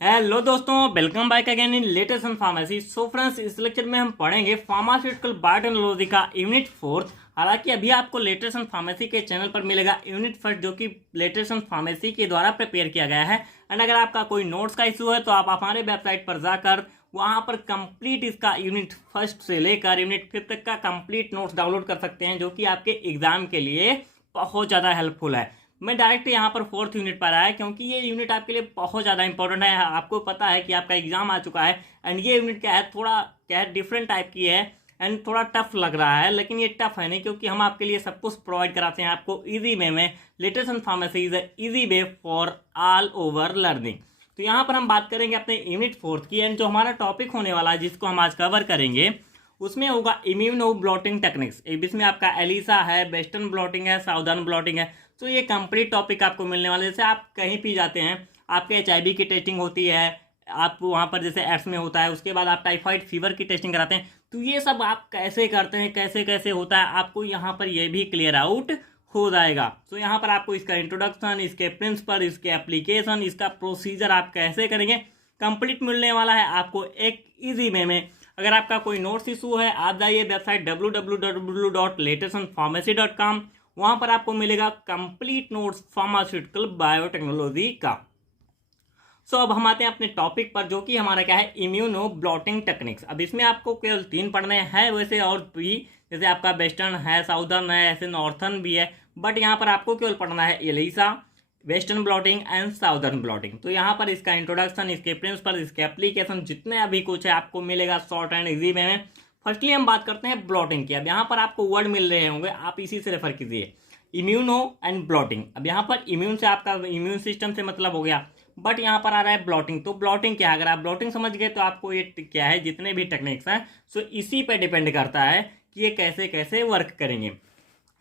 Hello दोस्तों, welcome back again in latest in pharmacy. So friends, इस lecture में हम पढ़ेंगे फार्मास्यूटिकल बायोटेक्नोलॉजी का यूनिट 4। हालांकि अभी आपको लेटेस्ट इन फार्मेसी के चैनल पर मिलेगा यूनिट फर्स्ट, जो कि लेटेस्ट इन फार्मेसी के द्वारा प्रिपेयर किया गया है। एंड अगर आपका कोई नोट्स का इशू है तो आप हमारे वेबसाइट पर जाकर वहां पर कंप्लीट इसका यूनिट फर्स्ट से लेकर यूनिट 5 तक का कंप्लीट नोट्स डाउनलोड कर सकते हैं, जो कि आपके एग्जाम के लिए बहुत ज़्यादा हेल्पफुल है। मैं डायरेक्ट यहाँ पर 4th यूनिट पर आया क्योंकि ये यूनिट आपके लिए बहुत ज़्यादा इंपॉर्टेंट है। आपको पता है कि आपका एग्जाम आ चुका है एंड ये यूनिट क्या है, थोड़ा क्या है, डिफरेंट टाइप की है एंड थोड़ा टफ लग रहा है। लेकिन ये टफ है नहीं, क्योंकि हम आपके लिए सब कुछ प्रोवाइड कराते हैं आपको इजी वे में। Latest in pharmacy is easy way for all over learning. तो यहाँ पर हम बात करेंगे अपने यूनिट 4 की, एंड जो हमारा टॉपिक होने वाला है जिसको हम आज कवर करेंगे उसमें होगा इम्यूनो ब्लॉटिंग टेक्निक्स। इसमें आपका एलिसा है, वेस्टर्न ब्लॉटिंग है, साउदर्न ब्लॉटिंग है। तो ये कंप्लीट टॉपिक आपको मिलने वाले। जैसे आप कहीं भी जाते हैं, आपके HIV की टेस्टिंग होती है, आप वहाँ पर जैसे एड्स में होता है, उसके बाद आप टाइफाइड फीवर की टेस्टिंग कराते हैं। तो ये सब आप कैसे करते हैं, कैसे कैसे होता है, आपको यहाँ पर ये भी क्लियर आउट हो जाएगा। तो यहाँ पर आपको इसका इंट्रोडक्शन, इसके प्रिंसिपल, इसके एप्लीकेशन, इसका प्रोसीजर आप कैसे करेंगे, कंप्लीट मिलने वाला है आपको एक ईजी वे में। अगर आपका कोई नोट्स इशू है, आप जाइए वेबसाइट www.latestinpharmacy.com। वहां पर आपको मिलेगा कंप्लीट नोट्स फार्मास्यूटिकल बायोटेक्नोलॉजी का। सो अब हम आते हैं अपने टॉपिक पर, जो कि हमारा क्या है, इम्यूनो ब्लॉटिंग टेक्निक्स। अब इसमें आपको केवल 3 पढ़ने हैं, वैसे और भी जैसे आपका वेस्टर्न है, साउदर्न है, ऐसे नॉर्थर्न भी है। बट यहाँ पर आपको केवल पढ़ना है ELISA, Western blotting and Southern blotting. तो यहाँ पर इसका इंट्रोडक्शन, इसके प्रिंसिपल, इसके एप्लीकेशन, जितने अभी कुछ है आपको मिलेगा शॉर्ट एंड इजी वे में। फर्स्टली हम बात करते हैं ब्लॉटिंग की। अब यहाँ पर आपको वर्ड मिल रहे होंगे, आप इसी से रेफर कीजिए, इम्यूनो एंड ब्लॉटिंग। अब यहाँ पर इम्यून से आपका इम्यून सिस्टम से मतलब हो गया, बट यहाँ पर आ रहा है ब्लॉटिंग। तो ब्लॉटिंग क्या है, अगर आप ब्लॉटिंग समझ गए तो आपको ये क्या है, जितने भी टेक्निक्स हैं सो इसी पे डिपेंड करता है कि ये कैसे कैसे वर्क करेंगे।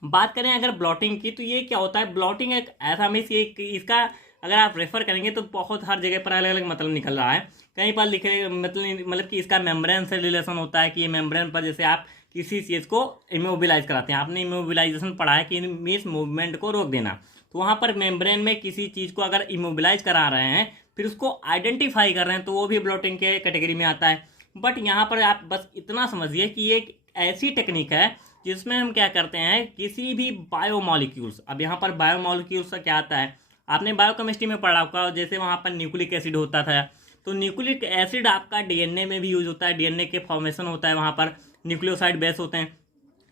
बात करें अगर ब्लॉटिंग की, तो ये क्या होता है, ब्लॉटिंग एक ऐसा मीन्स ये इसका अगर आप रेफर करेंगे तो बहुत हर जगह पर अलग अलग मतलब निकल रहा है। कहीं पर लिखे मतलब कि इसका मेम्ब्रेन से रिलेशन होता है, कि ये मेम्ब्रेन पर जैसे आप किसी चीज़ को इमोबिलाइज कराते हैं, आपने इमोबिलाइजेशन पढ़ा है कि मीन्स मूवमेंट को रोक देना। तो वहाँ पर मेम्ब्रेन में किसी चीज़ को अगर इमोबिलाइज करा रहे हैं, फिर उसको आइडेंटिफाई कर रहे हैं, तो वो भी ब्लॉटिंग के कैटेगरी में आता है। बट यहाँ पर आप बस इतना समझिए कि ये एक ऐसी टेक्निक है जिसमें हम क्या करते हैं, किसी भी बायोमॉलिक्यूल्स। अब यहाँ पर बायोमॉलिक्यूल्स का क्या आता है, आपने बायोकेमिस्ट्री में पढ़ा होगा, जैसे वहाँ पर न्यूक्लिक एसिड होता था। तो न्यूक्लिक एसिड आपका डीएनए में भी यूज होता है, डीएनए के फॉर्मेशन होता है, वहाँ पर न्यूक्लियोसाइड बेस होते हैं।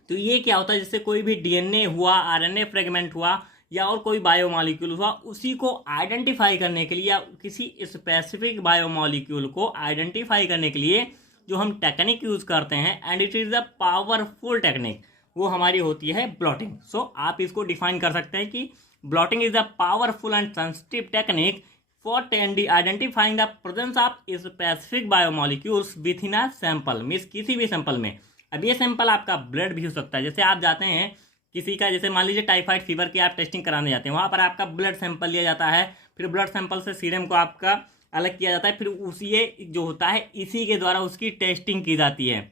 तो ये क्या होता है, जैसे कोई भी डीएनए हुआ, आरएनए फ्रेगमेंट हुआ, या और कोई बायोमॉलिक्यूल हुआ, उसी को आइडेंटिफाई करने के लिए या किसी स्पेसिफिक बायोमॉलिक्यूल को आइडेंटिफाई करने के लिए जो हम टेक्निक यूज करते हैं, and it is a powerful technique, वो हमारी होती है ब्लॉटिंग। सो आप इसको डिफाइन कर सकते हैं कि blotting is a powerful and sensitive technique for identifying the presence of specific biomolecules with in a sample, means किसी भी सैंपल में। अब ये सैंपल आपका ब्लड भी हो सकता है। जैसे आप जाते हैं किसी का, जैसे मान लीजिए टाइफाइड फीवर की आप टेस्टिंग कराने जाते हैं, वहाँ पर आपका ब्लड सैंपल लिया जाता है, फिर ब्लड सैंपल से सीरम को आपका अलग किया जाता है, फिर उसी ये जो होता है इसी के द्वारा उसकी टेस्टिंग की जाती है,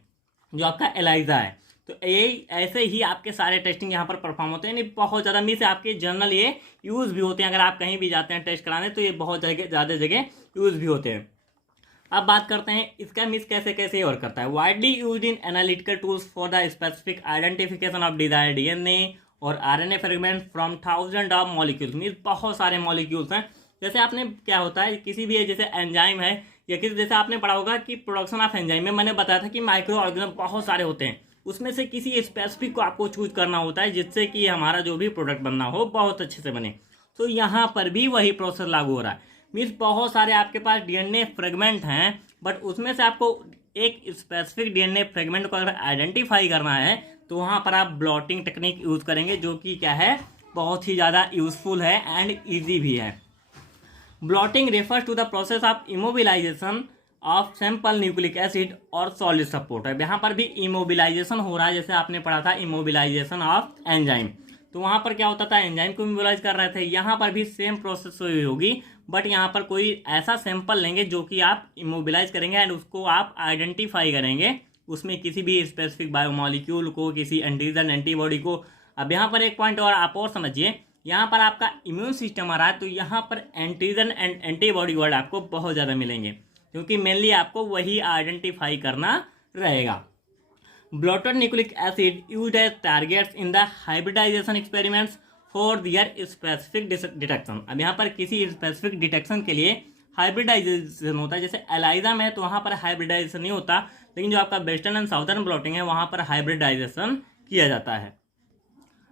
जो आपका एलाइजा है। तो यही ऐसे ही आपके सारे टेस्टिंग यहाँ पर परफॉर्म होते हैं। नहीं बहुत ज़्यादा मीन्स आपके जनरल ये यूज़ भी होते हैं, अगर आप कहीं भी जाते हैं टेस्ट कराने तो ये बहुत ज़्यादा जगह यूज़ भी होते हैं। अब बात करते हैं इसका मीन्स कैसे कैसे वर्क करता है। Widely used in analytical tools for the specific identification of desired DNA और RNA fragment from thousand of molecules, means बहुत सारे मॉलिक्यूल्स हैं। जैसे आपने क्या होता है, किसी भी जैसे एंजाइम है या किसी, जैसे आपने पढ़ा होगा कि प्रोडक्शन ऑफ एंजाइम में मैंने बताया था कि माइक्रो ऑर्गेनिज्म बहुत सारे होते हैं, उसमें से किसी स्पेसिफिक को आपको चूज करना होता है जिससे कि हमारा जो भी प्रोडक्ट बनना हो बहुत अच्छे से बने। तो यहाँ पर भी वही प्रोसेस लागू हो रहा है। मीन्स बहुत सारे आपके पास डीएनए फ्रेगमेंट हैं, बट उसमें से आपको एक स्पेसिफिक डीएनए फ्रेगमेंट को अगर आइडेंटिफाई करना है तो वहाँ पर आप ब्लॉटिंग टेक्निक यूज़ करेंगे, जो कि क्या है, बहुत ही ज़्यादा यूजफुल है एंड ईजी भी है। Blotting refers to the process of immobilisation of sample nucleic acid और सॉलिड सपोर्ट है। यहाँ पर भी इमोबिलाइजेशन हो रहा है, जैसे आपने पढ़ा था इमोबिलाइजेशन ऑफ एंजाइम। तो वहाँ पर क्या होता था, एंजाइम को इमोबिलाइज कर रहे थे, यहाँ पर भी सेम प्रोसेस हुई होगी, बट यहाँ पर कोई ऐसा सैंपल लेंगे जो कि आप इमोबिलाइज करेंगे एंड उसको आप आइडेंटिफाई करेंगे, उसमें किसी भी स्पेसिफिक बायोमॉलिक्यूल को, किसी एंटीजन एंटीबॉडी को। अब यहाँ पर एक पॉइंट और आप और समझिए यहाँ पर आपका इम्यून सिस्टम आ रहा है, तो यहाँ पर एंटीजन एंड एंटीबॉडी वर्ड आपको बहुत ज़्यादा मिलेंगे, क्योंकि मेनली आपको वही आइडेंटिफाई करना रहेगा। Blotter nucleic acid used as targets in the hybridisation experiments for their specific detection. अब यहाँ पर किसी स्पेसिफिक डिटेक्शन के लिए हाइब्रिडाइजेशन होता है, जैसे एलाइजा में तो वहाँ पर हाइब्रिडाइजेशन नहीं होता, लेकिन जो आपका वेस्टर्न एंड साउदर्न ब्लॉटिंग है वहाँ पर हाइब्रिडाइजेशन किया जाता है।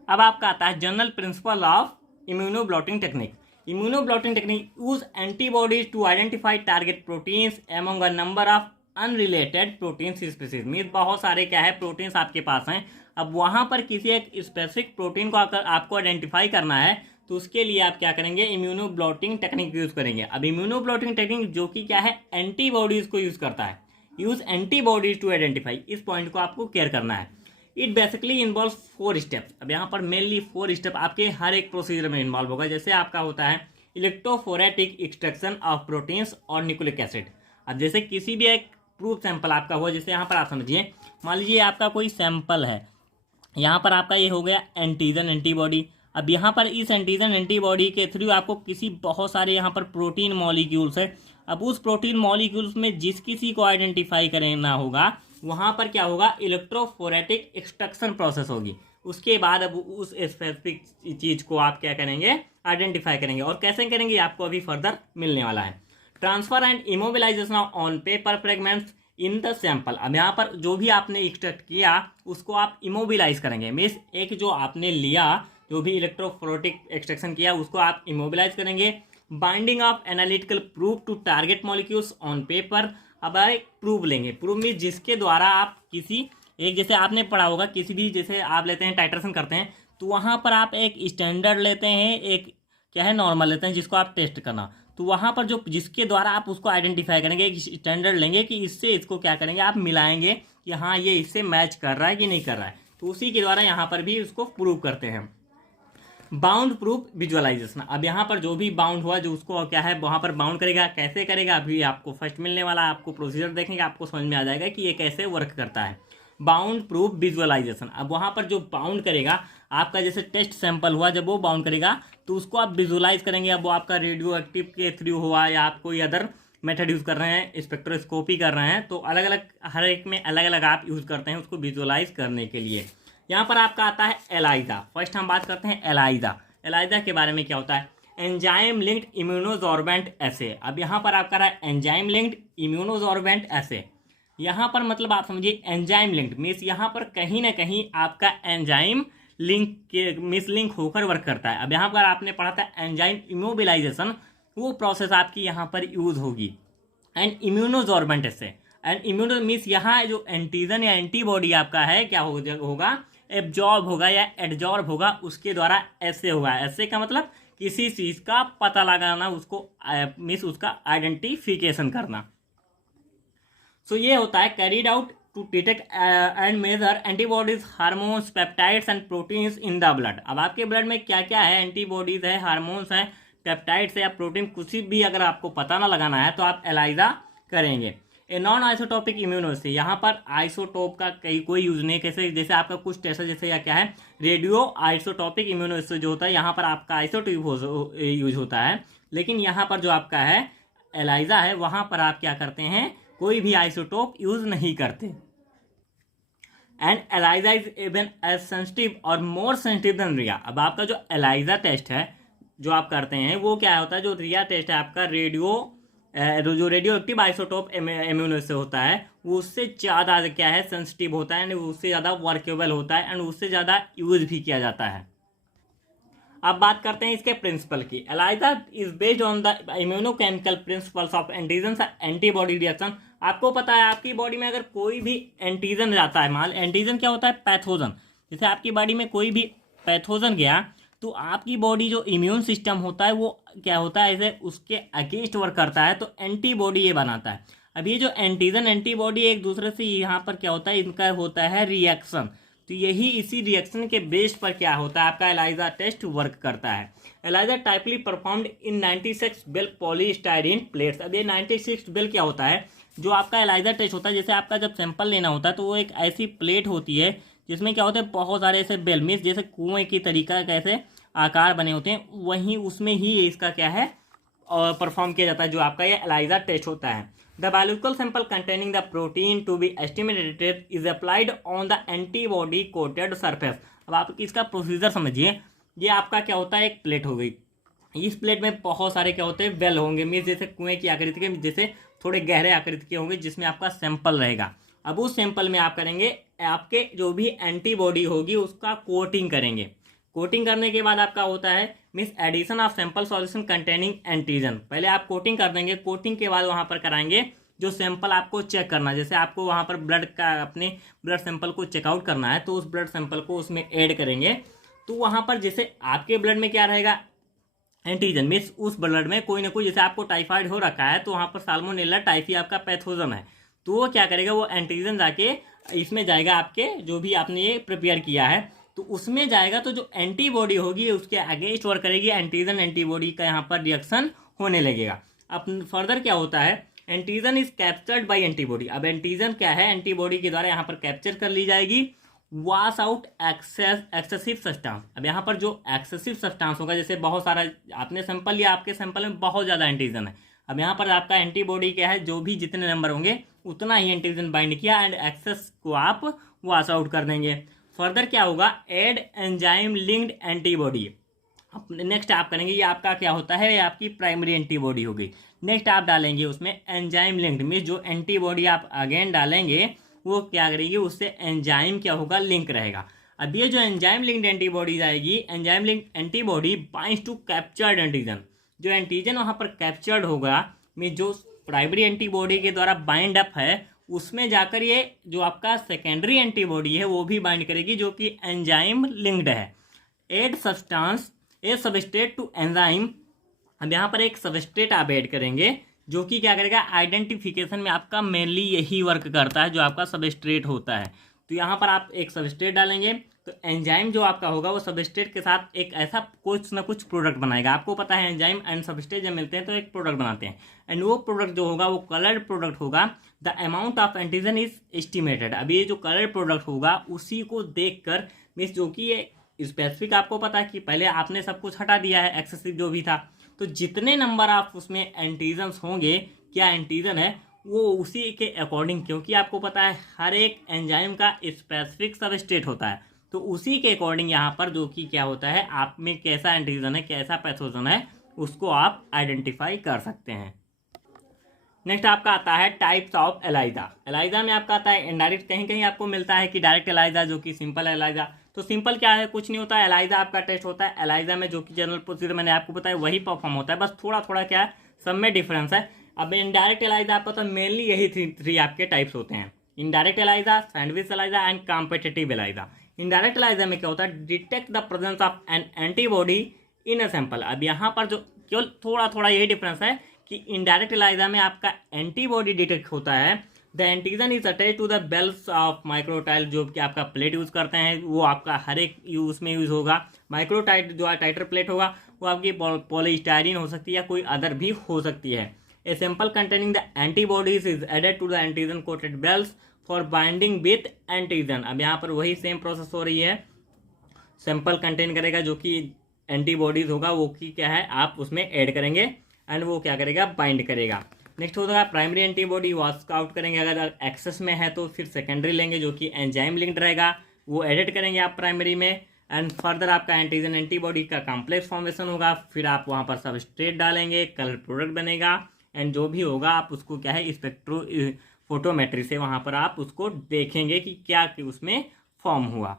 अब आपका आता है general principle of immunoblotting technique. Immunoblotting technique use antibodies to identify target proteins among a number of unrelated protein species. Mean बहुत सारे क्या है प्रोटीन्स आपके पास हैं, अब वहाँ पर किसी एक स्पेसिफिक प्रोटीन को आपको आइडेंटिफाई करना है, तो उसके लिए आप क्या करेंगे, इम्यूनोब्लॉटिंग टेक्निक यूज़ करेंगे। अब इम्यूनोब्लॉटिंग टेक्निक जो कि क्या है एंटीबॉडीज़ को यूज़ करता है, यूज़ एंटीबॉडीज टू आइडेंटिफाई, इस पॉइंट को आपको केयर करना है। It basically involve 4 steps. अब यहाँ पर मेनली 4 स्टेप आपके हर एक प्रोसीजर में इन्वॉल्व होगा। जैसे आपका होता है इलेक्ट्रोफोरेटिक एक्सट्रैक्शन ऑफ प्रोटीन्स और न्यूक्लिक एसिड। अब जैसे किसी भी एक प्रूफ सैंपल आपका हुआ, जैसे यहाँ पर आप समझिए, मान लीजिए आपका कोई सैंपल है, यहाँ पर आपका ये हो गया एंटीजन एंटीबॉडी। अब यहाँ पर इस एंटीजन एंटीबॉडी के थ्रू आपको किसी बहुत सारे यहाँ पर प्रोटीन मॉलिक्यूल्स है, अब उस प्रोटीन मॉलिक्यूल्स में जिस किसी को आइडेंटिफाई करना होगा वहाँ पर क्या होगा, इलेक्ट्रोफोरेटिक एक्सट्रैक्शन प्रोसेस होगी। उसके बाद अब उस स्पेसिफिक चीज़ को आप क्या करेंगे, आइडेंटिफाई करेंगे, और कैसे करेंगे आपको अभी फर्दर मिलने वाला है। Transfer and immobilisation on paper fragments in the sample. अब यहाँ पर जो भी आपने एक्सट्रैक्ट किया उसको आप इमोबिलाइज करेंगे, मीन्स एक जो आपने लिया जो भी इलेक्ट्रोफोरेटिक एक्सट्रैक्शन किया उसको आप इमोबिलाइज करेंगे। Binding of analytical proof to target molecules on paper. अब एक प्रूफ लेंगे, प्रूफ मीन्स जिसके द्वारा आप किसी एक, जैसे आपने पढ़ा होगा किसी भी, जैसे आप लेते हैं टाइट्रेशन करते हैं तो वहाँ पर आप एक स्टैंडर्ड लेते हैं, एक क्या है नॉर्मल लेते हैं जिसको आप टेस्ट करना, तो वहाँ पर जो जिसके द्वारा आप उसको आइडेंटिफाई करेंगे, एक स्टैंडर्ड लेंगे कि इससे इसको क्या करेंगे, आप मिलाएंगे कि हाँ ये इससे मैच कर रहा है कि नहीं कर रहा है, तो उसी के द्वारा यहाँ पर भी उसको प्रूव करते हैं। Bound proof visualisation. अब यहाँ पर जो भी बाउंड हुआ जो उसको क्या है वहाँ पर बाउंड करेगा, कैसे करेगा अभी आपको फर्स्ट मिलने वाला, आपको प्रोसीजर देखेंगे आपको समझ में आ जाएगा कि ये कैसे वर्क करता है। Bound proof visualisation. अब वहाँ पर जो बाउंड करेगा आपका, जैसे टेस्ट सैंपल हुआ जब वो बाउंड करेगा तो उसको आप विजुअलाइज करेंगे। अब वो आपका रेडियो एक्टिव के थ्रू हुआ या आप कोई अदर मेथड यूज़ कर रहे हैं, स्पेक्ट्रोस्कोपी कर रहे हैं, तो अलग अलग हर एक में अलग अलग आप यूज़ करते हैं उसको विजुअलाइज करने के लिए। यहाँ पर आपका आता है एलाइजा। फर्स्ट हम बात करते हैं एलाइजा। एलाइजा के बारे में क्या होता है, एंजाइम लिंक्ड इम्यूनोजॉर्बेंट एसे। अब यहाँ पर आपका रहा है एंजाइम लिंक्ड इम्यूनोजॉर्बेंट एसे। यहाँ पर मतलब आप समझिए एंजाइम लिंक्ड मीन्स यहाँ पर कहीं ना कहीं आपका एंजाइम लिंक के मिसलिंक होकर वर्क करता है। अब यहाँ पर आपने पढ़ा था एंजाइम इमोबिलाइजेशन, वो प्रोसेस आपकी यहाँ पर यूज होगी। And immunosorbent assay, and immuno means यहाँ जो एंटीजन या एंटीबॉडी आपका है क्या होगा, एब्जॉर्ब होगा या एडजॉर्ब होगा, उसके द्वारा ऐसे होगा। ऐसे का मतलब किसी चीज़ का पता लगाना, उसको मीन्स उसका आइडेंटिफिकेशन करना। सो ये होता है carried out to detect and measure antibodies, hormones, peptides and proteins in the blood. अब आपके ब्लड में क्या क्या है, एंटीबॉडीज है, हार्मोन्स है, पेप्टाइड्स है या प्रोटीन, कुछ भी अगर आपको पता ना लगाना है तो आप एलाइजा करेंगे। ए नॉन आइसोटॉपिक इम्यूनोसिटी, यहाँ पर आइसोटोप का कोई यूज नहीं, कैसे जैसे आपका कुछ टेस्ट जैसे या क्या है रेडियो आइसोटॉपिक इम्यूनोसिटी जो होता है, यहाँ पर आपका आइसोटोप यूज होता है, लेकिन यहाँ पर जो आपका है एलाइजा है वहाँ पर आप क्या करते हैं, कोई भी आइसोटोप यूज नहीं करते। And ELISA is even as sensitive और मोर सेंसिटिव देन रिया। अब आपका जो एलाइजा टेस्ट है जो आप करते हैं वो क्या होता है, जो रिया टेस्ट है आपका जो रेडियो एक्टिव आइसोटोप इम्यूनो से होता है वो उससे ज़्यादा क्या है सेंसिटिव होता है एंड उससे ज़्यादा वर्केबल होता है एंड उससे ज़्यादा यूज भी किया जाता है। अब बात करते हैं इसके प्रिंसिपल की। ELISA is based on the immunochemical principles of antigen antibody reaction. आपको पता है आपकी बॉडी में अगर कोई भी एंटीजन जाता है, मान एंटीजन क्या होता है, पैथोजन। जैसे आपकी बॉडी में कोई भी पैथोजन गया तो आपकी बॉडी जो इम्यून सिस्टम होता है वो क्या होता है, ऐसे उसके अगेंस्ट वर्क करता है, तो एंटीबॉडी ये बनाता है। अब ये जो एंटीजन एंटीबॉडी एक दूसरे से यहाँ पर क्या होता है, इनका होता है रिएक्शन, तो यही इसी रिएक्शन के बेस पर क्या होता है आपका एलाइजा टेस्ट वर्क करता है। ELISA typically performed in 96 well polystyrene plates. अब ये 96 बेल क्या होता है, जो आपका एलाइजा टेस्ट होता है, जैसे आपका जब सैंपल लेना होता है तो वो एक ऐसी प्लेट होती है जिसमें क्या होता है बहुत सारे ऐसे बेल मीन्स जैसे कुएं की तरीका कैसे आकार बने होते हैं, वहीं उसमें ही इसका क्या है और परफॉर्म किया जाता है, जो आपका ये एलाइजा टेस्ट होता है। The biological sample containing the protein to be estimated is applied on the antibody coated surface. अब आप इसका प्रोसीजर समझिए। ये आपका क्या होता है, एक प्लेट हो गई, इस प्लेट में बहुत सारे क्या होते हैं, वेल होंगे, मीन्स जैसे कुएं की आकृति के, जैसे थोड़े गहरे आकृति के होंगे, जिसमें आपका सैंपल रहेगा। अब उस सैंपल में आप करेंगे आपके जो भी एंटीबॉडी होगी उसका कोटिंग करेंगे। कोटिंग करने के बाद आपका होता है means addition of sample solution containing antigen. पहले आप कोटिंग कर देंगे, कोटिंग के बाद वहाँ पर कराएंगे जो सैंपल आपको चेक करना, जैसे आपको वहाँ पर ब्लड का अपने ब्लड सैंपल को चेकआउट करना है, तो उस ब्लड सैंपल को उसमें ऐड करेंगे। तो वहाँ पर जैसे आपके ब्लड में क्या रहेगा, एंटीजन, मीन्स उस ब्लड में कोई ना कोई, जैसे आपको टाइफाइड हो रखा है तो वहाँ पर साल्मोनेला टाइफी आपका पैथोजन है, तो वो क्या करेगा, वो एंटीजन जाके इसमें जाएगा, आपके जो भी आपने ये प्रिपेयर किया है तो उसमें जाएगा, तो जो एंटीबॉडी होगी उसके अगेंस्ट वर्क करेगी, एंटीजन एंटीबॉडी का यहाँ पर रिएक्शन होने लगेगा। अब फर्दर क्या होता है, antigen is captured by antibody. अब एंटीजन क्या है, एंटीबॉडी के द्वारा यहाँ पर कैप्चर कर ली जाएगी। Wash out excessive substance. अब यहाँ पर जो एक्सेसिव सब्सटेंस होगा, जैसे बहुत सारा आपने सैंपल लिया, आपके सैंपल में बहुत ज़्यादा एंटीजन है, अब यहाँ पर आपका एंटीबॉडी क्या है, जो भी जितने नंबर होंगे उतना ही एंटीजन बाइंड किया एंड एक्सेस को आप वॉश आउट कर देंगे। फर्दर क्या होगा, add enzyme linked antibody. Next आप करेंगे, ये आपका क्या होता है, ये आपकी प्राइमरी एंटीबॉडी होगी। नेक्स्ट आप डालेंगे उसमें एंजाइम लिंक्ड, मीन्स जो एंटीबॉडी आप अगेन डालेंगे वो क्या करेगी, उससे एंजाइम क्या होगा, लिंक रहेगा। अब ये जो एंजाइम लिंक्ड एंटीबॉडीज आएगी, enzyme linked antibody binds to captured antigen. जो एंटीजन वहाँ पर कैप्चर्ड होगा, मीन्स जो प्राइमरी एंटीबॉडी के द्वारा बाइंड अप है, उसमें जाकर ये जो आपका सेकेंडरी एंटीबॉडी है वो भी बाइंड करेगी, जो कि एंजाइम लिंक्ड है। Add substance a substrate to enzyme. अब यहाँ पर एक सबस्ट्रेट आप ऐड करेंगे, जो कि क्या करेगा, आइडेंटिफिकेशन में आपका मेनली यही वर्क करता है, जो आपका सबस्ट्रेट होता है। तो यहाँ पर आप एक सबस्ट्रेट डालेंगे, तो एंजाइम जो आपका होगा वो सबस्ट्रेट के साथ एक ऐसा कुछ ना कुछ प्रोडक्ट बनाएगा। आपको पता है एंजाइम एंड सबस्ट्रेट जब मिलते हैं तो एक प्रोडक्ट बनाते हैं, एंड वो प्रोडक्ट जो होगा वो कलर्ड प्रोडक्ट होगा। The amount of antigen is estimated. अब ये जो कलर्ड प्रोडक्ट होगा उसी को देख कर, मीन्स जो कि ये स्पेसिफिक आपको पता है कि पहले आपने सब कुछ हटा दिया है, एक्सेसिव जो भी था, तो जितने नंबर आप उसमें एंटीजन्स होंगे, क्या एंटीजन है, वो उसी के अकॉर्डिंग, क्योंकि आपको पता है हर एक एंजाइम का स्पेसिफिक सबस्ट्रेट होता है, तो उसी के अकॉर्डिंग यहाँ पर जो कि क्या होता है, आप में कैसा एंटीजन है, कैसा पैथोजन है, उसको आप आइडेंटिफाई कर सकते हैं। नेक्स्ट आपका आता है टाइप्स ऑफ एलाइजा। एलाइजा में आपका आता है इनडायरेक्ट, कहीं कहीं आपको मिलता है कि डायरेक्ट एलाइजा, जो कि सिंपल एलाइजा। तो सिंपल क्या है, कुछ नहीं होता है, एलाइजा आपका टेस्ट होता है। एलाइजा में जो कि जनरल प्रोसीजर मैंने आपको बताया वही परफॉर्म होता है, बस थोड़ा थोड़ा क्या है, सब में डिफरेंस है। अब इनडायरेक्ट एलाइजा आपका तो मेनली यही थ्री आपके टाइप्स होते हैं, indirect ELISA, sandwich ELISA and competitive ELISA. Indirect ELISA में क्या होता है, detect the presence of an antibody in a sample. अब यहाँ पर जो केवल थोड़ा थोड़ा यही डिफरेंस है कि इनडायरेक्ट एलाइजा में आपका एंटीबॉडी डिटेक्ट होता है, the antigen is attach to the wells of microtiter, जो कि आपका प्लेट यूज करते हैं, वो आपका हर एक उसमें यूज होगा। माइक्रोटाइट जो टाइटर प्लेट होगा वो आपकी पॉलीस्टाइरीन हो सकती है या कोई अदर भी हो सकती है। A sample containing the antibodies is added to the antigen coated wells for binding with antigen. अब यहाँ पर वही सेम प्रोसेस हो रही है, सैंपल कंटेन करेगा जो कि एंटीबॉडीज होगा, वो की क्या है, आप उसमें ऐड करेंगे एंड वो क्या करेगा, बाइंड करेगा। नेक्स्ट होगा प्राइमरी एंटीबॉडी, वॉश आउट करेंगे, अगर एक्सेस में है तो फिर सेकेंडरी लेंगे जो कि एंजाइम लिंक्ड रहेगा, वो एडिट करेंगे आप प्राइमरी में, एंड फर्दर आपका एंटीजन एंटीबॉडी का कॉम्प्लेक्स फॉर्मेशन होगा, फिर आप वहाँ पर सबस्ट्रेट डालेंगे, कलर प्रोडक्ट बनेगा, एंड जो भी होगा आप उसको क्या है, स्पेक्ट्रो फोटोमेट्री से वहाँ पर आप उसको देखेंगे कि क्या उसमें फॉर्म हुआ।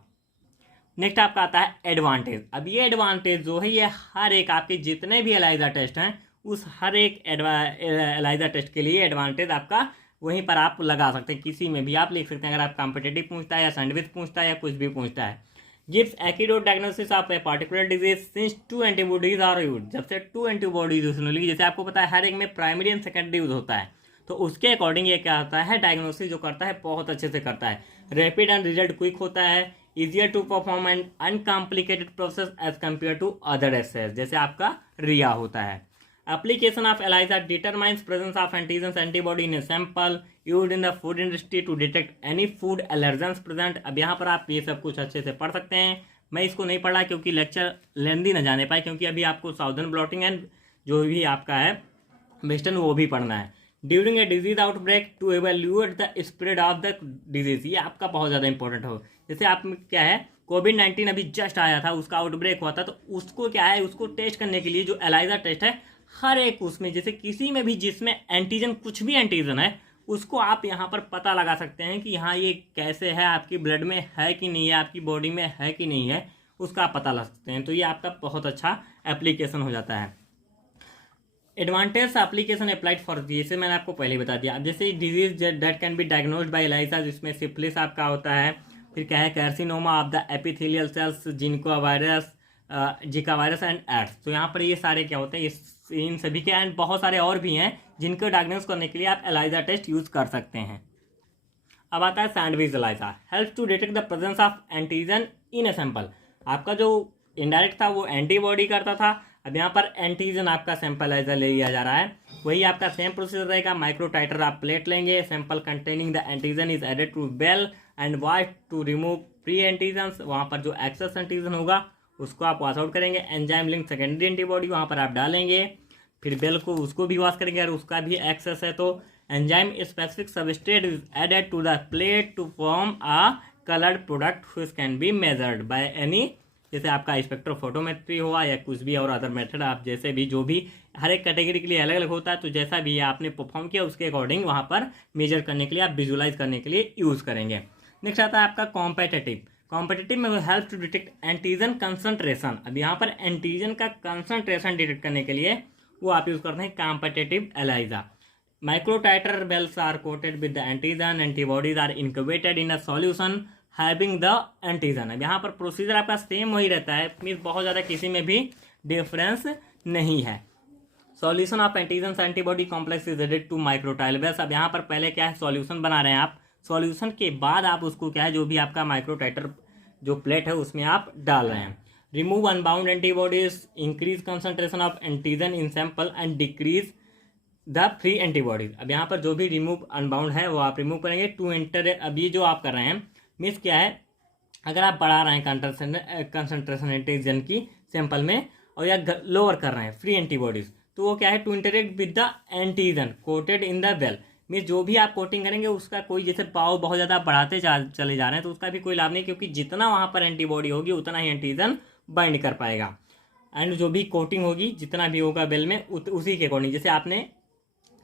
नेक्स्ट आपका आता है एडवांटेज। अब ये एडवांटेज जो है ये हर एक आपके जितने भी एलाइजा टेस्ट हैं उस हर एक एलाइजा टेस्ट के लिए एडवांटेज आपका वहीं पर आप लगा सकते हैं, किसी में भी आप लिख सकते हैं। अगर आप कॉम्पिटिटिव पूछता है या सैंडविच पूछता है या कुछ भी पूछता है, gives accurate diagnosis of a particular disease since 2 antibodies are used. जब से 2 एंटीबॉडीज यूज होने लगी, जैसे आपको पता है हर एक में प्राइमरी एंड सेकेंडरी यूज होता है, तो उसके अकॉर्डिंग ये क्या होता है, डायग्नोसिस जो करता है बहुत अच्छे से करता है, रैपिड एंड रिजल्ट क्विक होता है, easier to perform and uncomplicated process as compared to other assays, जैसे आपका रिया होता है। Application of ELISA determines presence of antigens antibody in a sample used in the food industry to detect any food allergens present। अब यहाँ पर आप ये सब कुछ अच्छे से पढ़ सकते हैं, मैं इसको नहीं पढ़ा क्योंकि लेक्चर लेंदी न जाने पाए, क्योंकि अभी आपको साउदर्न ब्लॉटिंग एंड जो भी आपका है वेस्टर्न वो भी पढ़ना है। During a disease outbreak to evaluate the spread of the disease, ये आपका बहुत ज़्यादा इंपॉर्टेंट हो। जैसे आप क्या है कोविड-19 अभी जस्ट आया था, उसका आउटब्रेक हुआ था, तो उसको क्या है उसको टेस्ट करने के लिए जो एलाइजा टेस्ट है हर एक उसमें, जैसे किसी में भी जिसमें एंटीजन कुछ भी एंटीजन है उसको आप यहाँ पर पता लगा सकते हैं कि हाँ ये कैसे है, आपकी ब्लड में है कि नहीं है, आपकी बॉडी में है कि नहीं है, उसका आप पता लगा सकते हैं। तो ये आपका बहुत अच्छा एप्लीकेशन हो जाता है। एडवांटेज एप्लीकेशन अप्लाइड फॉर, जैसे मैंने आपको पहले बता दिया। अब जैसे disease that can be diagnosed by ELISA, जिसमें सिफिलिस आपका होता है, फिर क्या है carcinoma of the epithelial cells, जिनको virus, Zika virus and AIDS. तो यहाँ पर ये सारे क्या होते हैं, इन सभी के एंड बहुत सारे और भी हैं जिनको डायग्नोस करने के लिए आप एलाइजा टेस्ट यूज कर सकते हैं। अब आता है sandwich ELISA, help to detect the presence of antigen in a sample. आपका जो इनडायरेक्ट था वो एंटीबॉडी करता था, अब यहाँ पर एंटीजन आपका सैंपल एलाइजा ले लिया जा रहा है। वही आपका सेम प्रोसीजर रहेगा, माइक्रो टाइटर आप प्लेट लेंगे, sample containing the antigen is added to well and wash to remove free antigen. वहाँ पर जो एक्सेस एंटीजन होगा उसको आप वॉश आउट करेंगे, एंजाइम लिंक सेकेंडरी एंटीबॉडी वहाँ पर आप डालेंगे, फिर बेल को उसको भी वॉश करेंगे, अगर उसका भी एक्सेस है तो enzyme specific substrate is added to the plate to form a coloured product which can be measured by any, जैसे आपका स्पेक्ट्रोफोटोमेट्री हुआ या कुछ भी और अदर मेथड, आप जैसे भी जो भी हर एक कैटेगरी के लिए अलग अलग होता है, तो जैसा भी आपने परफॉर्म किया उसके अकॉर्डिंग वहाँ पर मेजर करने के लिए आप विजुलाइज करने के लिए यूज़ करेंगे। नेक्स्ट आता है आपका कॉम्पिटिटिव में help to detect antigen concentration. अब यहाँ पर एंटीजन का कंसंट्रेशन डिटेक्ट करने के लिए वो आप यूज़ करते हैं competitive ELISA. Microtitre wells are coated with the antigen, antibodies are incubated in a solution having the antigen. अब यहाँ पर प्रोसीजर आपका सेम वही रहता है, मीन्स बहुत ज़्यादा किसी में भी डिफरेंस नहीं है। Solution of antigen antibody complex is added to microtiter wells. अब यहाँ पर पहले क्या है सॉल्यूशन बना रहे हैं आप, सॉल्यूशन के बाद आप उसको क्या है जो भी आपका माइक्रोटाइटर जो प्लेट है उसमें आप डाल रहे हैं। Remove unbound antibodies, increase concentration of antigen in sample and decrease the free antibodies. अब यहाँ पर जो भी रिमूव अनबाउंड है वो आप रिमूव करेंगे टू एंटर। अब ये जो आप कर रहे हैं मीन्स क्या है, अगर आप बढ़ा रहे हैं कंसंट्रेशन एंटीजन की सैंपल में और या लोअर कर रहे हैं फ्री एंटीबॉडीज, तो वो क्या है to interact with the antigen coated in the well. Means जो भी आप कोटिंग करेंगे उसका कोई जैसे पाव बहुत ज़्यादा बढ़ाते चले जा रहे हैं तो उसका भी कोई लाभ नहीं, क्योंकि जितना वहाँ पर एंटीबॉडी होगी उतना ही एंटीजन बाइंड कर पाएगा। एंड जो भी कोटिंग होगी जितना भी होगा बेल में उसी के अकॉर्डिंग, जैसे आपने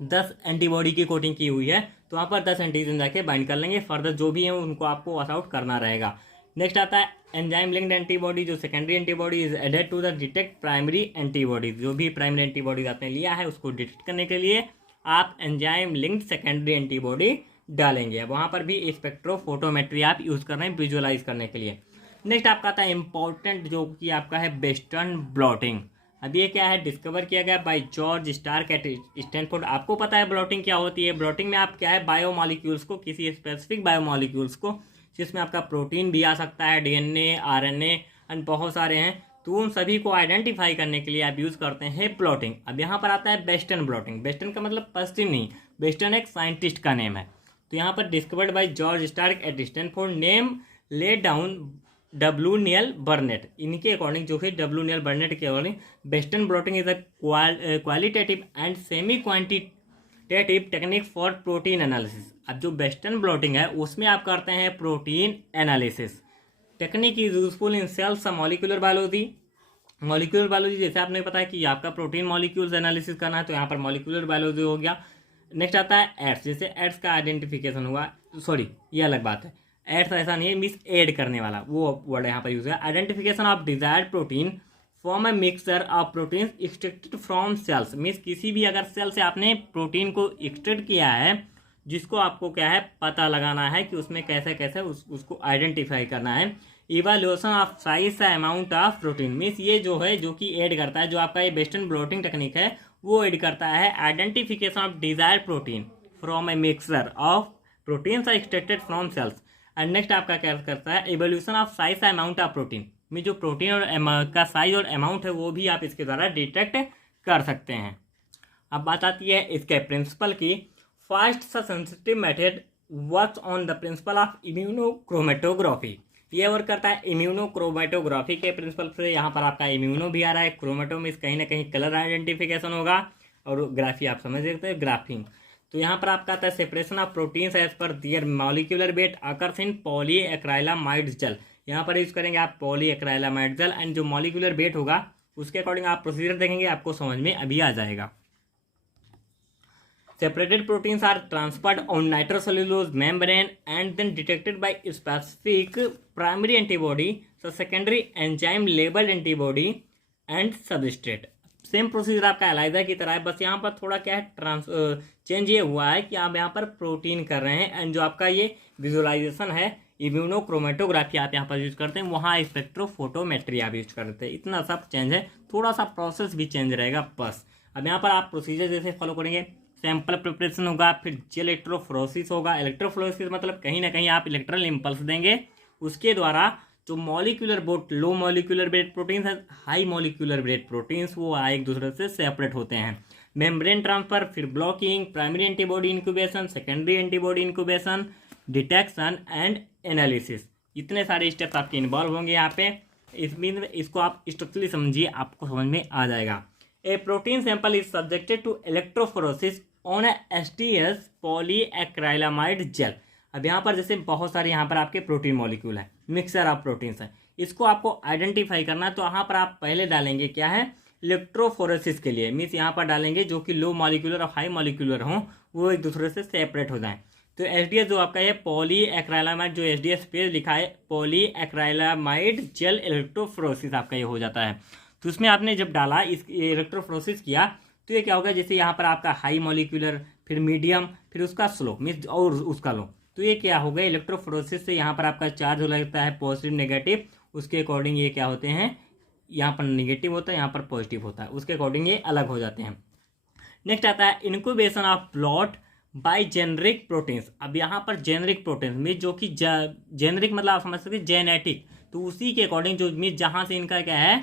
10 एंटीबॉडी की कोटिंग की हुई है तो वहाँ पर 10 एंटीजन जाके बाइंड कर लेंगे, फर्दर जो भी है उनको आपको वॉश आउट करना रहेगा। नेक्स्ट आता है एंजाइम लिंक्ड एंटीबॉडी, जो secondary antibody is added to the detect primary antibody. जो भी प्राइमरी एंटीबॉडीज आपने लिया है उसको डिटेक्ट करने के लिए आप एंजाइम लिंक्ड सेकेंडरी एंटीबॉडी डालेंगे। अब वहाँ पर भी स्पेक्ट्रोफोटोमेट्री आप यूज़ कर रहे हैं विजुअलाइज करने के लिए। नेक्स्ट आपका आता है इंपॉर्टेंट जो कि आपका है वेस्टर्न ब्लॉटिंग। अब ये क्या है डिस्कवर किया गया by George Stark at Stanford. आपको पता है ब्लॉटिंग क्या होती है, ब्लॉटिंग में आप क्या है बायोमॉलिक्यूल्स को, किसी स्पेसिफिक बायोमॉलिक्यूल्स को, जिसमें आपका प्रोटीन भी आ सकता है, डीएनए, आरएनए एंड बहुत सारे हैं, तो उन सभी को आइडेंटिफाई करने के लिए आप यूज़ करते हैं ब्लॉटिंग। अब यहाँ पर आता है वेस्टर्न ब्लॉटिंग। वेस्टर्न का मतलब पश्चिम नहीं, वेस्टर्न एक साइंटिस्ट का नेम है। तो यहाँ पर discovered by George Stark at Stanford, name laid down W Neal Burnette. इनके अकॉर्डिंग जो है डब्ल्यू नील बर्नेट के according western blotting is a qualitative and semi quantitative technique for protein analysis. अब जो वेस्टर्न ब्लॉटिंग है उसमें आप करते हैं protein analysis. Technique is useful in cells molecular biology. Molecular biology जैसे आपने पता है कि आपका प्रोटीन मॉलिक्यूल्स एनालिसिस करना है तो यहाँ पर मॉलिक्यूलर बायोलॉजी हो गया। नेक्स्ट आता है एड्स, जैसे एड्स का आइडेंटिफिकेशन हुआ, सॉरी ये अलग बात है, एड्स ऐसा नहीं है, मीन्स एड करने वाला वो वर्ड यहाँ पर यूज है। Identification of desired protein form a mixture of protein extracted from cells. Means किसी भी अगर सेल से आपने प्रोटीन को एक्सट्रैक्ट किया है जिसको आपको क्या है पता लगाना है कि उसमें कैसे कैसे उसको आइडेंटिफाई करना है। Evaluation of size amount of protein, means ये जो है जो कि ऐड करता है, जो आपका ये वेस्टर्न ब्लॉटिंग टेक्निक है वो ऐड करता है identification of desired protein from a mixture of proteins extracted from cells. And next आपका क्या करता है evolution of size amount of protein, में जो प्रोटीन और का साइज और अमाउंट है वो भी आप इसके द्वारा डिटेक्ट कर सकते हैं। अब बात आती है इसके प्रिंसिपल की। First sensitive method works on the principle of immunochromatography. ये वर्क करता है इम्यूनो क्रोमेटोग्राफी के प्रिंसिपल से। यहाँ पर आपका इम्यूनो भी आ रहा है, क्रोमेटो में कहीं ना कहीं कलर आइडेंटिफिकेशन होगा, और ग्राफी आप समझ सकते हैं ग्राफिंग। तो यहाँ पर आपका आता है separation of proteins as per their molecular weight occurs in polyacrylamide gel. यहाँ पर यूज करेंगे आप पॉलीएक्राइलामाइड जेल, एंड जो मॉलिक्यूलर वेट होगा उसके अकॉर्डिंग आप प्रोसीजर देखेंगे, आपको समझ में अभी आ जाएगा। Separated proteins are transferred on nitrocellulose membrane and then detected by specific primary antibody, so secondary enzyme labeled antibody and substrate। Same procedure आपका एलाइजा की तरह है, बस यहाँ पर थोड़ा क्या है चेंज ये हुआ है कि आप यहाँ पर प्रोटीन कर रहे हैं, एंड जो आपका ये विजुअलाइजेशन है इम्यूनोक्रोमेटोग्राफी आप यहाँ पर यूज करते हैं, वहाँ स्पेक्ट्रोफोटोमेट्री आप यूज करते हैं। इतना सब चेंज है, थोड़ा सा प्रोसेस भी चेंज रहेगा बस। अब यहाँ पर आप प्रोसीजर जैसे फॉलो करेंगे, सैंपल प्रिपरेशन होगा, फिर जेल इलेक्ट्रोफोरेसिस होगा। इलेक्ट्रोफोरेसिस मतलब कहीं ना कहीं आप इलेक्ट्रल इम्पल्स देंगे, उसके द्वारा जो molecular wait, low molecular weight proteins है, हाई मॉलिक्यूलर वेट प्रोटीन्स, वो एक दूसरे से सेपरेट होते हैं। मेम्ब्रेन ट्रांसफर, फिर blocking, primary antibody incubation, secondary antibody incubation, detection and analysis, इतने सारे स्टेप्स आपके इन्वॉल्व होंगे यहाँ पे। इसको आप स्ट्रक्चरली समझिए, आपको समझ में आ जाएगा। A protein sample is subjected to electrophoresis on STS polyacrylamide gel. अब यहाँ पर जैसे बहुत सारे यहाँ पर आपके प्रोटीन मॉलिक्यूल है, मिक्सचर ऑफ प्रोटीन्स है, इसको आपको आइडेंटिफाई करना है। तो यहाँ पर आप पहले डालेंगे क्या है, इलेक्ट्रोफोरेसिस के लिए मीन्स यहाँ पर डालेंगे जो कि लो मॉलिक्यूलर और हाई मॉलिक्यूलर हों, वो एक दूसरे से सेपरेट हो जाएं। तो SDS जो आपका है पॉलीएक्राइलामाइड, जो SDS पेज लिखा है पॉलीएक्राइलामाइड जेल इलेक्ट्रोफोरेसिस आपका ये हो जाता है। तो उसमें आपने जब डाला, इस इलेक्ट्रोफोरेसिस किया, तो ये क्या होगा, जैसे यहाँ पर आपका हाई मॉलिक्यूलर, फिर मीडियम, फिर उसका स्लो मीन्स और उसका लो, तो ये क्या होगा, इलेक्ट्रोफोरेसिस से यहाँ पर आपका चार्ज हो लगता है पॉजिटिव नेगेटिव, उसके अकॉर्डिंग ये क्या होते हैं, यहाँ पर नेगेटिव होता है, यहाँ पर पॉजिटिव होता है, उसके अकॉर्डिंग ये अलग हो जाते हैं। नेक्स्ट आता है incubation of plot bye generic proteins. अब यहाँ पर जेनरिक प्रोटीन्स मीन्स जो कि जेनरिक मतलब आप समझ सकते हैं जेनेटिक, तो उसी के अकॉर्डिंग जो मीन्स जहाँ से इनका क्या है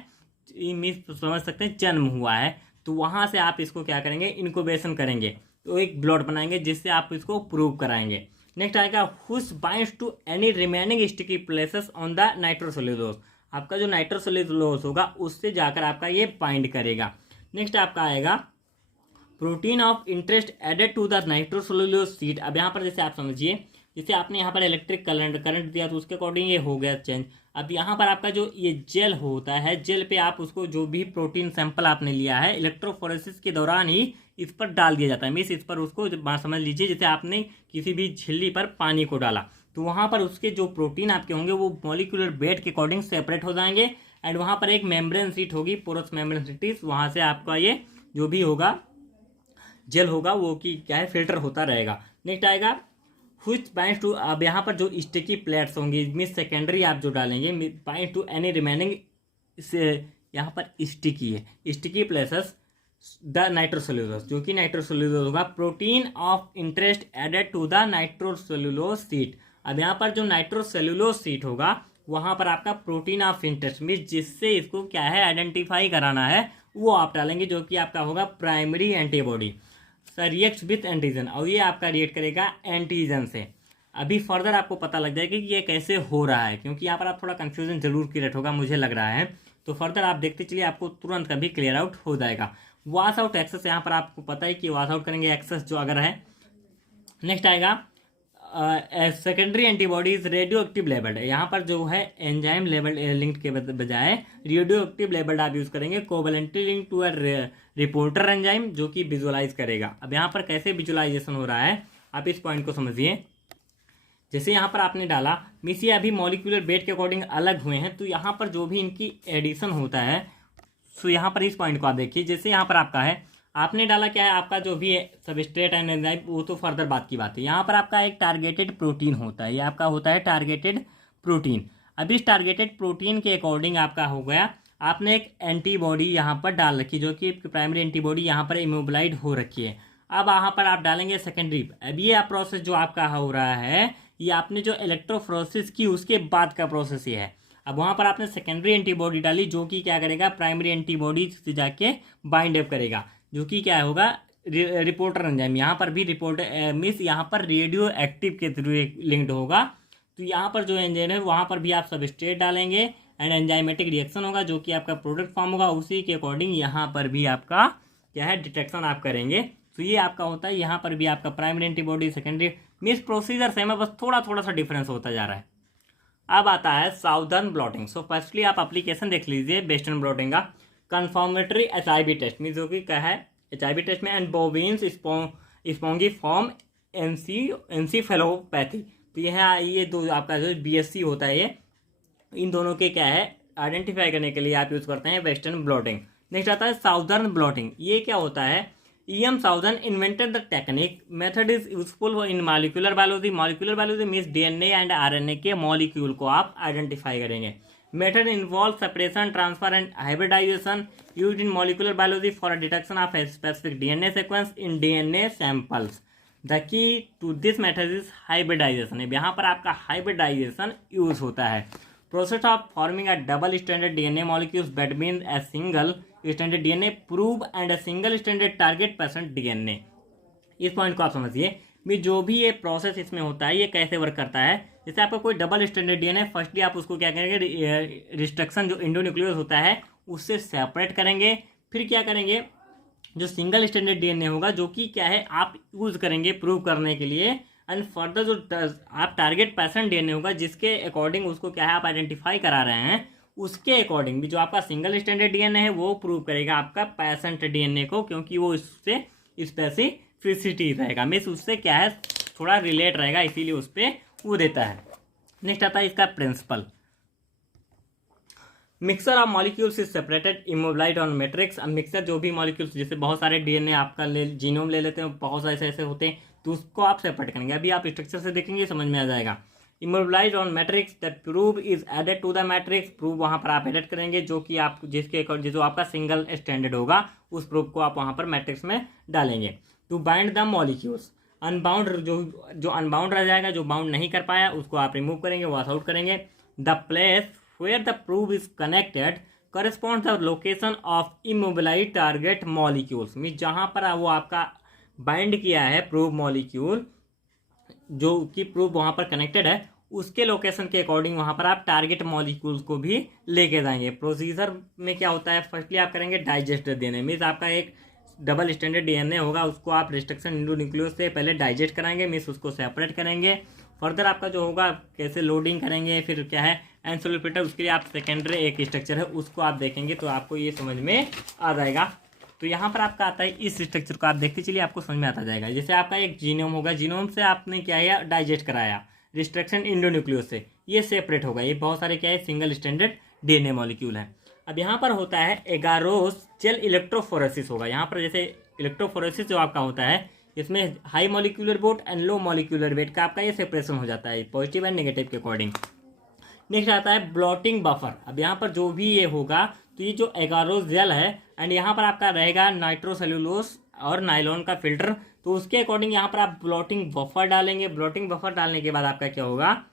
मीन्स समझ सकते हैं जन्म हुआ है, तो वहाँ से आप इसको क्या करेंगे, इनक्यूबेशन करेंगे, तो एक ब्लॉट बनाएंगे जिससे आप इसको प्रूव कराएंगे। नेक्स्ट आएगा which binds to any remaining sticky places on the nitrocellulose. आपका जो नाइट्रोसेल्यूलोज होगा उससे जाकर आपका ये बाइंड करेगा। नेक्स्ट आपका आएगा protein of interest added to the nitrocellulose sheet. अब यहाँ पर जैसे आप समझिए, जैसे आपने यहाँ पर इलेक्ट्रिक करंट दिया तो उसके अकॉर्डिंग ये हो गया चेंज। अब यहाँ पर आपका जो ये जेल होता है, जेल पे आप उसको जो भी प्रोटीन सैंपल आपने लिया है, इलेक्ट्रोफोरेसिस के दौरान ही इस पर डाल दिया जाता है। मीन्स इस पर उसको समझ लीजिए जैसे आपने किसी भी झिल्ली पर पानी को डाला, तो वहाँ पर उसके जो प्रोटीन आपके होंगे वो मॉलिक्यूलर वेट के अकॉर्डिंग सेपरेट हो जाएंगे, एंड वहाँ पर एक मेम्ब्रेन सीट होगी, पोरस मेम्ब्रेन सीट, वहाँ से आपका ये जो भी होगा जेल होगा वो कि क्या है फिल्टर होता रहेगा। नेक्स्ट आएगा व्हिच बाइंड्स टू, अब यहाँ पर जो स्टिकी प्लेट्स होंगी मीन्स सेकेंडरी आप जो डालेंगे बाइंड टू एनी रिमेनिंग, से यहाँ पर स्टिकी है, स्टिकी प्लेसेस द नाइट्रोसेल्यूलोज, जो कि नाइट्रोसेल्यूलोज होगा। Protein of interest added to the nitrocellulose sheet. अब यहाँ पर जो नाइट्रोसेल्यूलोज सीट होगा वहाँ पर आपका प्रोटीन ऑफ इंटरेस्ट मीन्स जिससे इसको क्या है आइडेंटिफाई कराना है, वो आप डालेंगे, जो कि आपका होगा primary antibody react with antigen, और ये आपका रिएक्ट करेगा एंटीजन से। अभी फर्दर आपको पता लग जाएगा कि ये कैसे हो रहा है, क्योंकि यहाँ पर आप थोड़ा कंफ्यूजन जरूर क्रिएट होगा मुझे लग रहा है, तो फर्दर आप देखते चलिए आपको तुरंत कभी क्लियर आउट हो जाएगा। वॉश आउट एक्सेस, यहाँ पर आपको पता है कि वॉश आउट करेंगे एक्सेस जो अगर है। नेक्स्ट आएगा secondary antibodies radioactive labelled, यहाँ पर जो है एंजाइम लेबल्ड लिंक के बजाय रेडियो एक्टिव लेबल्ड आप यूज करेंगे, covalently link to a reporter enzyme जो कि विजुअलाइज करेगा। अब यहाँ पर कैसे विजुअलाइजेशन हो रहा है आप इस पॉइंट को समझिए। जैसे यहाँ पर आपने डाला मीन्स ये अभी मॉलिक्यूलर वेट के अकॉर्डिंग अलग हुए हैं, तो यहाँ पर जो भी इनकी एडिशन होता है, सो यहाँ पर इस पॉइंट को आप देखिए। जैसे यहाँ पर आपका है आपने डाला क्या है, आपका जो भी सबस्ट्रेट एंड एंजाइम वो तो फर्दर बात की बात है। यहाँ पर आपका एक टारगेटेड प्रोटीन होता है, ये आपका होता है टारगेटेड प्रोटीन। अब इस टारगेटेड प्रोटीन के अकॉर्डिंग आपका हो गया, आपने एक एंटीबॉडी यहाँ पर डाल रखी जो कि प्राइमरी एंटीबॉडी यहाँ पर इमोबिलाइज हो रखी है। अब यहाँ पर आप डालेंगे सेकेंडरी। अब ये प्रोसेस जो आपका हो रहा है, ये आपने जो इलेक्ट्रोफोरेसिस की उसके बाद का प्रोसेस ये है। अब वहाँ पर आपने सेकेंडरी एंटीबॉडी डाली जो कि क्या करेगा, प्राइमरी एंटीबॉडी से जाके बाइंड अप करेगा, जो कि क्या होगा रिपोर्टर एंजाइम। यहाँ पर भी रिपोर्टर मीन्स यहाँ पर रेडियो एक्टिव के थ्रू लिंक्ड होगा, तो यहाँ पर जो एंजाइम है वहाँ पर भी आप सबस्ट्रेट डालेंगे एंड एंजाइमेटिक रिएक्शन होगा जो कि आपका प्रोडक्ट फॉर्म होगा, उसी के अकॉर्डिंग यहाँ पर भी आपका क्या है डिटेक्शन आप करेंगे। तो ये आपका होता है, यहाँ पर भी आपका primary antibody, secondary means procedure same है, बस थोड़ा थोड़ा सा डिफरेंस होता जा रहा है। अब आता है साउदर्न ब्लॉटिंग। सो फर्स्टली आप एप्लीकेशन देख लीजिए वेस्टर्न ब्लॉटिंग का। कन्फर्मेटरी HIV टेस्ट मीन्स जो कि क्या है HIV टेस्ट में एंड बोविन्स स्पोंगी फॉर्म एंसीफेलोपैथी। तो ये दो आपका जो BSc होता है, ये इन दोनों के क्या है आइडेंटिफाई करने के लिए आप यूज़ करते हैं वेस्टर्न ब्लॉटिंग। नेक्स्ट आता है साउदर्न ब्लॉटिंग। ये क्या होता है, EM Southern invented the technique method is useful in molecular biology. Molecular biology means DNA and RNA के मॉलिक्यूल को आप आइडेंटिफाई करेंगे। Method involve separation, transfer and hybridisation used in molecular biology for detection of specific DNA sequence in DNA samples. The key to this method is hybridisation. यहाँ पर आपका hybridisation use होता है। Process of forming a double standard DNA molecules between a single standard DNA prove and a single standard target patient DNA। इस point को आप समझिए भी जो भी ये प्रोसेस इसमें होता है ये कैसे वर्क करता है। जैसे आपका कोई डबल स्टैंडर्ड DNA, फर्स्टली आप उसको क्या करेंगे, रिस्ट्रक्शन जो एंडोन्यूक्लियस होता है उससे सेपरेट करेंगे। फिर क्या करेंगे, जो सिंगल स्टैंडर्ड DNA होगा जो कि क्या है आप यूज करेंगे प्रूव करने के लिए, एंड फर्दर जो आप टारगेट पेशेंट DNA होगा जिसके अकॉर्डिंग उसको क्या है आप आइडेंटिफाई करा रहे हैं, उसके अकॉर्डिंग भी जो आपका सिंगल स्टैंडर्ड DNA है वो प्रूव करेगा आपका पेशेंट DNA को, क्योंकि वो इससे स्पेसिफिसिटी रहेगा, मीन्स उससे क्या है थोड़ा रिलेट रहेगा, इसीलिए उस पर वो देता है। नेक्स्ट आता है इसका principle. Mixer of molecules is separated immobilised on matrix. अब मिक्सर जो भी मॉलिक्यूल्स, जैसे बहुत सारे DNA आपका जीनोम ले लेते हैं, बहुत सारे ऐसे होते हैं, तो उसको आप सेपरेट करेंगे। अभी आप स्ट्रक्चर से देखेंगे समझ में आ जाएगा। Immobilised on matrix that prove is added to the matrix. Prove वहाँ पर आप एडेड करेंगे जो कि आप जिसके जो आपका सिंगल स्टैंडर्ड होगा उस प्रूफ को आप वहाँ पर मैट्रिक्स में डालेंगे। To bind the molecules unbound, जो अनबाउंड रह जाएगा, जो बाउंड नहीं कर पाया उसको आप रिमूव करेंगे, वॉश आउट करेंगे। The place where the proof is connected corresponds the location of immobilized target molecules। Mean जहाँ पर वो आपका बाइंड किया है प्रूफ मॉलिक्यूल, जो कि प्रूफ वहाँ पर कनेक्टेड है, उसके लोकेशन के अकॉर्डिंग वहाँ पर आप टारगेट मॉलिक्यूल्स को भी लेके जाएंगे। प्रोसीजर में क्या होता है, फर्स्टली आप करेंगे डाइजेस्ट DNA, मीन्स आपका एक डबल स्टैंडर्ड DNA होगा, उसको आप रिस्ट्रक्शन एंडोन्यूक्लियस से पहले डाइजेस्ट कराएंगे, मीन्स उसको सेपरेट करेंगे। फर्दर आपका जो होगा कैसे लोडिंग करेंगे, फिर क्या है एंसोलिफिटर, उसके लिए आप सेकेंडरी एक स्ट्रक्चर है उसको आप देखेंगे तो आपको ये समझ में आ जाएगा। तो यहाँ पर आपका आता है इस स्ट्रक्चर को आप देखते चलिए, आपको समझ में आता जाएगा। जैसे आपका एक जीनोम होगा, जीनोम से आपने क्या है डाइजेस्ट कराया रिस्ट्रक्शन एंडोन्यूक्लियस से, ये सेपरेट होगा, ये बहुत सारे क्या है सिंगल स्टैंडर्ड DNA मॉलिक्यूल है। अब यहाँ पर होता है एगारोस जेल इलेक्ट्रोफोरेसिस होगा। यहाँ पर जैसे इलेक्ट्रोफोरेसिस जो आपका होता है, इसमें high molecular weight and low molecular weight का आपका ये सेपरेशन हो जाता है पॉजिटिव एंड नेगेटिव के अकॉर्डिंग। नेक्स्ट आता है ब्लॉटिंग बफर। अब यहाँ पर जो भी ये होगा तो ये जो एगारोस जेल है एंड यहाँ पर आपका रहेगा नाइट्रोसेल्यूलोस और नाइलॉन का फिल्टर, तो उसके अकॉर्डिंग यहाँ पर आप ब्लॉटिंग बफर डालेंगे। ब्लॉटिंग बफर डालने के बाद आपका क्या होगा,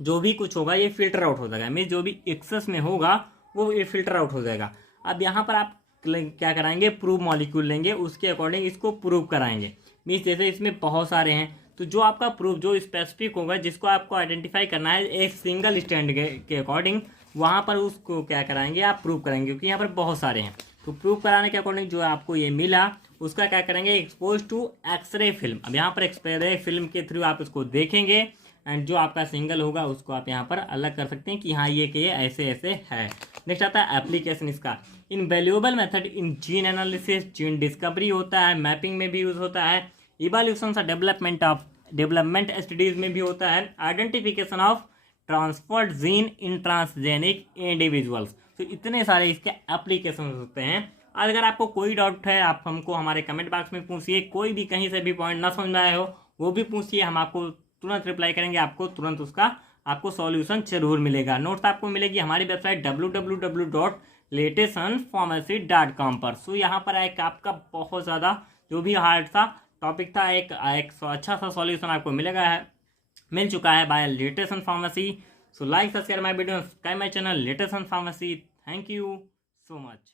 जो भी कुछ होगा ये फिल्टर आउट हो जाएगा, मीन्स जो भी एक्सेस में होगा वो ये फिल्टर आउट हो जाएगा। अब यहाँ पर आप क्या कराएंगे, प्रूव मॉलिक्यूल लेंगे, उसके अकॉर्डिंग इसको प्रूव कराएंगे। मीन्स जैसे इसमें बहुत सारे हैं, तो जो आपका प्रूफ जो स्पेसिफिक होगा जिसको आपको आइडेंटिफाई करना है एक सिंगल स्टैंड के अकॉर्डिंग, वहाँ पर उसको क्या कराएंगे आप प्रूव करेंगे, क्योंकि यहाँ पर बहुत सारे हैं। तो प्रूव कराने के अकॉर्डिंग जो आपको ये मिला उसका क्या करेंगे, एक्सपोज टू एक्सरे फिल्म। अब यहाँ पर एक्सरे फिल्म के थ्रू आप उसको देखेंगे एंड जो आपका सिंगल होगा उसको आप यहाँ पर अलग कर सकते हैं कि हाँ ये ऐसे ऐसे है। नेक्स्ट आता है एप्लीकेशन इसका। Invaluable method in gene analysis, gene discovery होता है, मैपिंग में भी यूज होता है, इवोल्यूशन सा डेवलपमेंट स्टडीज में भी होता है, identification of transferred gene in transgenic individuals. तो इतने सारे इसके एप्लीकेशन होते हैं। अगर आपको कोई डाउट है आप हमको हमारे कमेंट बॉक्स में पूछिए, कोई भी कहीं से भी पॉइंट ना समझ में आए हो वो भी पूछिए, हम आपको तुरंत रिप्लाई करेंगे, आपको तुरंत उसका आपको सॉल्यूशन जरूर मिलेगा। नोट्स आपको मिलेगी हमारी वेबसाइट www.latestandpharmacy.com पर। सो यहाँ पर एक आपका बहुत ज़्यादा जो भी हार्ड सा टॉपिक था एक अच्छा सा सॉल्यूशन आपको मिल चुका है by latest and pharmacy. So like subscribe my video, subscribe my channel latest and pharmacy. Thank you so much.